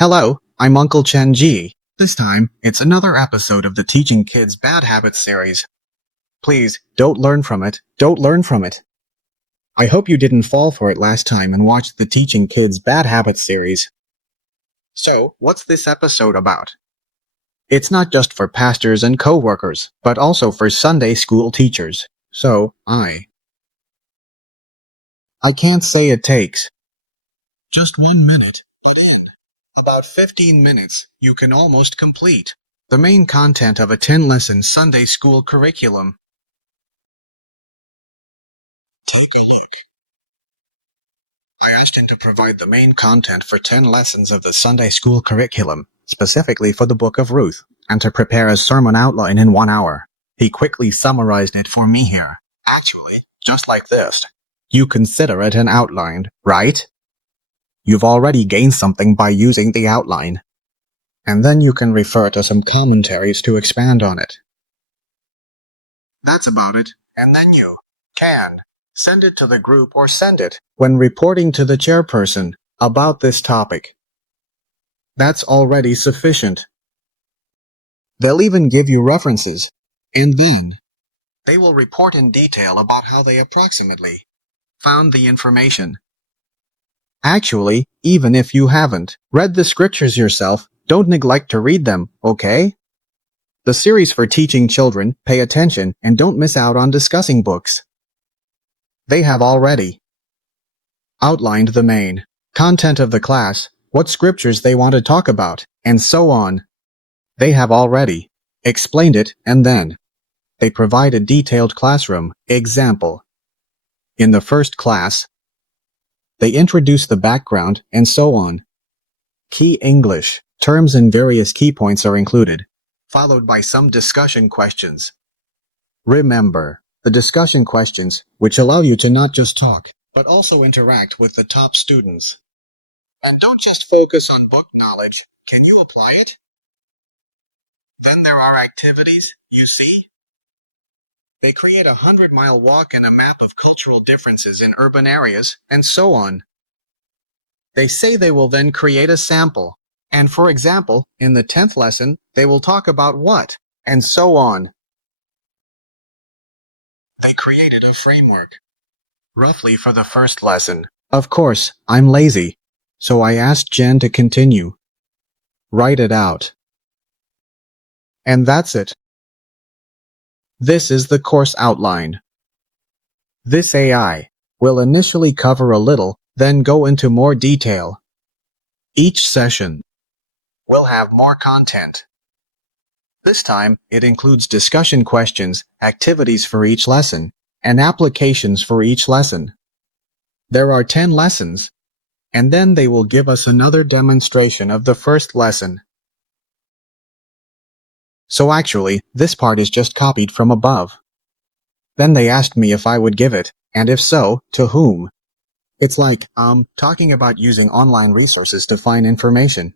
Hello, I'm Uncle Chen Ji. This time, it's another episode of the Teaching Kids Bad Habits series. Please, don't learn from it. Don't learn from it. I hope you didn't fall for it last time and watched the Teaching Kids Bad Habits series. So, what's this episode about? It's not just for pastors and co-workers, but also for Sunday school teachers. So, I can't say it takes just 1 minute, but in about 15 minutes, you can almost complete the main content of a 10-lesson Sunday school curriculum. I asked him to provide the main content for 10 lessons of the Sunday school curriculum, specifically for the book of Ruth, and to prepare a sermon outline in 1 hour. He quickly summarized it for me here. Actually, just like this. You consider it an outline, right? You've already gained something by using the outline. And then you can refer to some commentaries to expand on it. That's about it. And then you can send it to the group or send it when reporting to the chairperson about this topic. That's already sufficient. They'll even give you references, and then they will report in detail about how they approximately found the information. Actually, even if you haven't read the scriptures yourself, don't neglect to read them, okay? The series for teaching children, pay attention and don't miss out on discussing books. They have already outlined the main content of the class, what scriptures they want to talk about, and so on. They have already explained it, and then they provide a detailed classroom example. In the first class, they introduce the background and so on. Key English terms and various key points are included, followed by some discussion questions. Remember, the discussion questions, which allow you to not just talk, but also interact with the top students. And don't just focus on book knowledge. Can you apply it? Then there are activities, you see? They create a 100-mile walk and a map of cultural differences in urban areas, and so on. They say they will then create a sample. And for example, in the 10th lesson, they will talk about what, and so on. They created a framework, roughly for the first lesson. Of course, I'm lazy, so I asked Jen to continue. Write it out. And that's it. This is the course outline. This AI will initially cover a little, then go into more detail. Each session will have more content. This time, it includes discussion questions, activities for each lesson, and applications for each lesson. There are 10 lessons, and then they will give us another demonstration of the first lesson. So actually, this part is just copied from above. Then they asked me if I would give it, and if so, to whom. It's like, talking about using online resources to find information.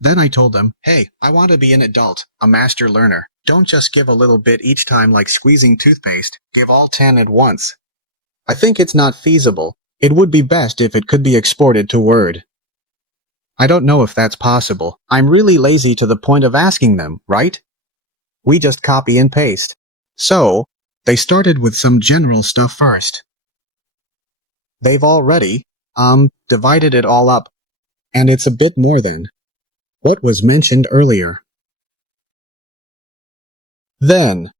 Then I told them, hey, I want to be an adult, a master learner. Don't just give a little bit each time like squeezing toothpaste, give all 10 at once. I think it's not feasible. It would be best if it could be exported to Word. I don't know if that's possible. I'm really lazy to the point of asking them, right? We just copy and paste. So, they started with some general stuff first. They've already, divided it all up. And it's a bit more than what was mentioned earlier. Then,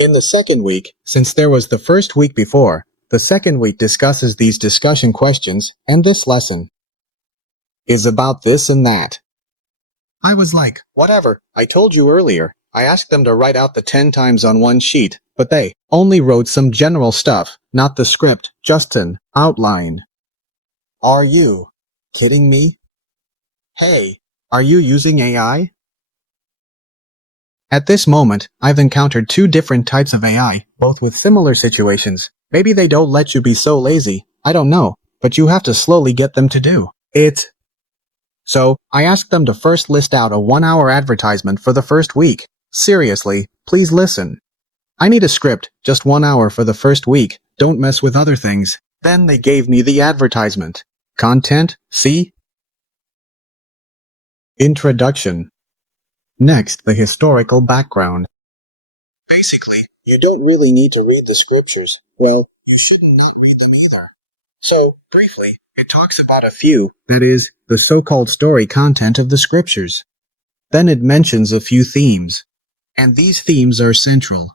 in the second week, since there was the first week before, the second week discusses these discussion questions, and this lesson is about this and that. I was like, whatever, I told you earlier. I asked them to write out the 10 times on one sheet, but they only wrote some general stuff, not the script, just an outline. Are you kidding me? Hey, are you using AI? At this moment, I've encountered 2 different types of AI, both with similar situations. Maybe they don't let you be so lazy, I don't know, but you have to slowly get them to do it. So, I asked them to first list out a 1-hour advertisement for the first week. Seriously, please listen. I need a script, just 1 hour for the first week, don't mess with other things. Then they gave me the advertisement. Content, see? Introduction. Next, the historical background. Basically, you don't really need to read the scriptures. Well, you shouldn't not read them either. So, briefly, it talks about a few, that is, the so-called story content of the scriptures. Then it mentions a few themes, and these themes are central.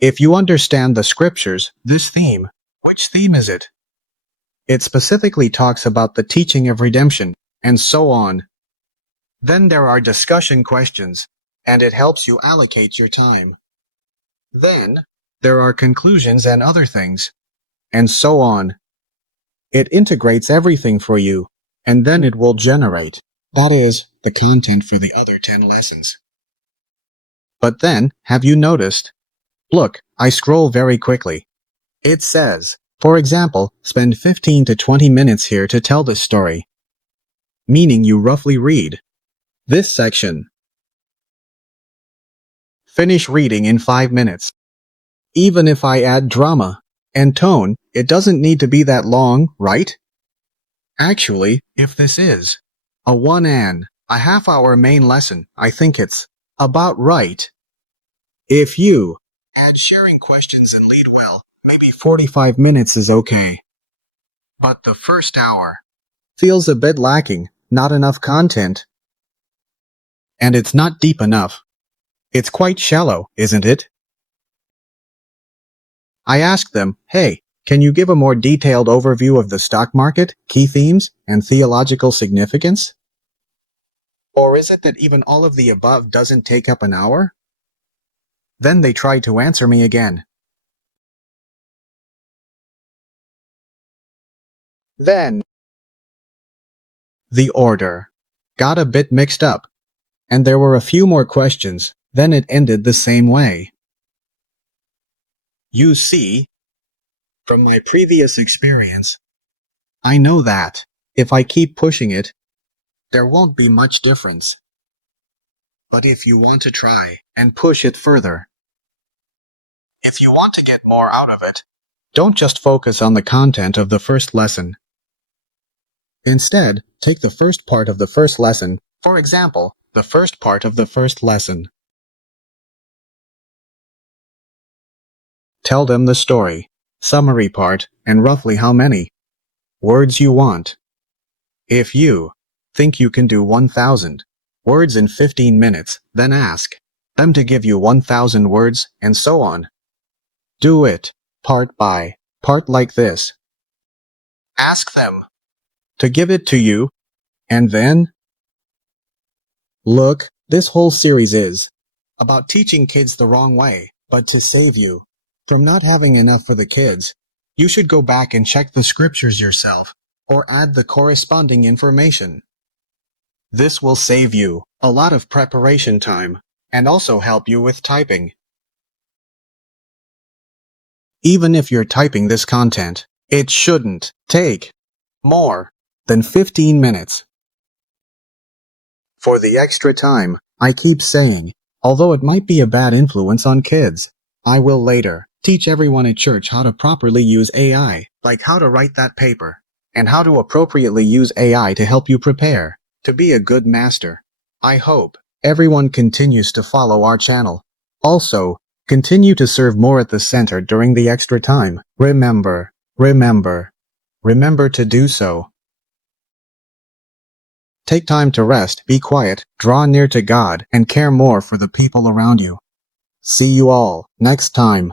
If you understand the scriptures, this theme, which theme is it? It specifically talks about the teaching of redemption, and so on. Then there are discussion questions, and it helps you allocate your time. Then, there are conclusions and other things, and so on. It integrates everything for you, and then it will generate, that is, the content for the other 10 lessons. But then, have you noticed? Look, I scroll very quickly. It says, for example, spend 15 to 20 minutes here to tell this story. Meaning you roughly read this section. Finish reading in 5 minutes. Even if I add drama and tone, it doesn't need to be that long, right? Actually, if this is a a half-hour main lesson, I think it's about right. If you add sharing questions and lead well, maybe 45 minutes is okay. But the first hour feels a bit lacking, not enough content. And it's not deep enough. It's quite shallow, isn't it? I asked them, hey, can you give a more detailed overview of the stock market, key themes, and theological significance? Or is it that even all of the above doesn't take up an hour? Then they tried to answer me again. Then the order got a bit mixed up, and there were a few more questions, then it ended the same way. You see, from my previous experience, I know that, if I keep pushing it, there won't be much difference. But if you want to try and push it further, if you want to get more out of it, don't just focus on the content of the first lesson. Instead, take the first part of the first lesson, for example, the first part of the first lesson. Tell them the story, summary part, and roughly how many words you want. If you think you can do 1,000 words in 15 minutes, then ask them to give you 1,000 words, and so on. Do it, part by part like this. Ask them to give it to you, and then look, this whole series is about teaching kids the wrong way, but to save you from not having enough for the kids, you should go back and check the scriptures yourself, or add the corresponding information. This will save you a lot of preparation time, and also help you with typing. Even if you're typing this content, it shouldn't take more than 15 minutes. For the extra time, I keep saying, although it might be a bad influence on kids, I will later teach everyone at church how to properly use AI, like how to write that paper, and how to appropriately use AI to help you prepare to be a good master. I hope everyone continues to follow our channel. Also, continue to serve more at the center during the extra time. Remember to do so. Take time to rest, be quiet, draw near to God, and care more for the people around you. See you all next time.